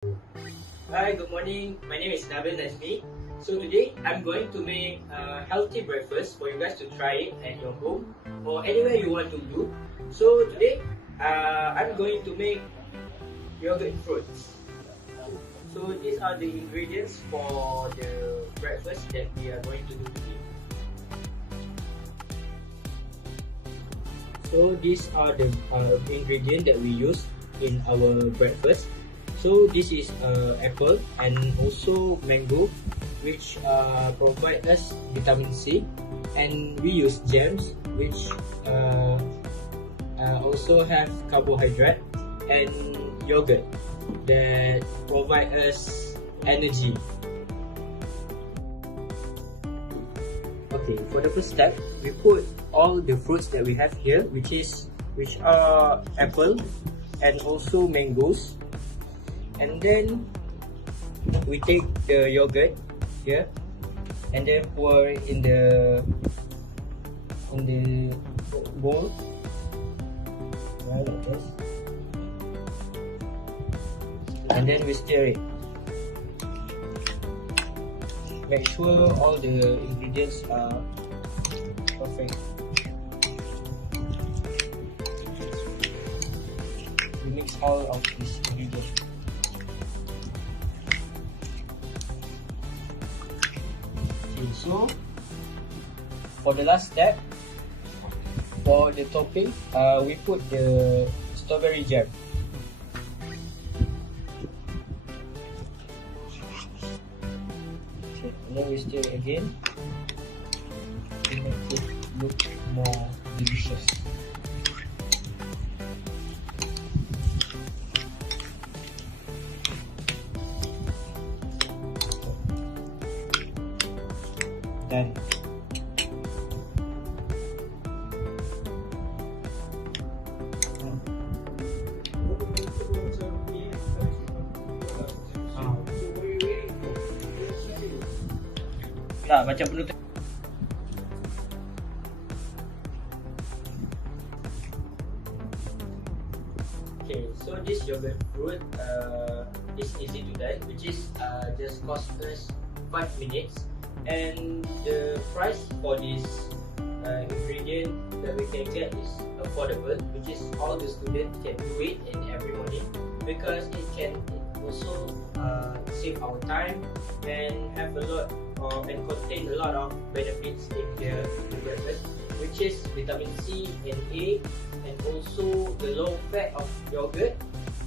Hi, good morning. My name is Nabil Najmi. So today I'm going to make a healthy breakfast for you guys to try it at your home or anywhere you want to do. So today I'm going to make yogurt fruits. So these are the ingredients for the breakfast that we are going to do today. So these are the ingredients that we use in our breakfast. So this is apple and also mango, which provide us vitamin C, and we use jams, which also have carbohydrate, and yogurt that provide us energy. Okay, for the first step, we put all the fruits that we have here, which are apple and also mangoes, and then we take the yogurt here and then pour it in the bowl, right, like this, and then we stir it. Make sure all the ingredients are perfect. We mix all of these ingredients. Okay, so for the last step, for the topping, we put the strawberry jam. And then we stir it again to make it look more delicious. Done. Tak, macam penutup. Okay, so this yogurt fruit is easy to done, which is just cost us 5 minutes, and the price for this ingredient that we can get is affordable, which is all the students can do it in every morning, because it can also save our time and have a lot and contain a lot of benefits in the breakfast, which is vitamin C and A, and also the low fat of yogurt,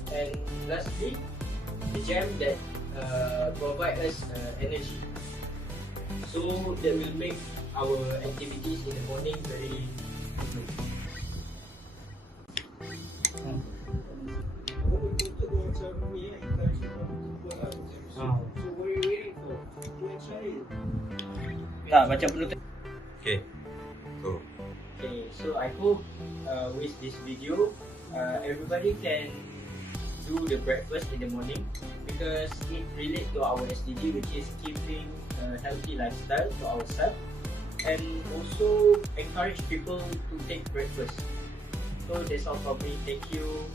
and lastly the jam that provide us energy. So that will make our activities in the morning very good. Tak, macam penutup. Okay. Go. Okay, so I hope with this video, everybody can do the breakfast in the morning, because it relates to our SDG, which is keeping a healthy lifestyle to ourselves, and also encourage people to take breakfast. So that's all from me. Thank you.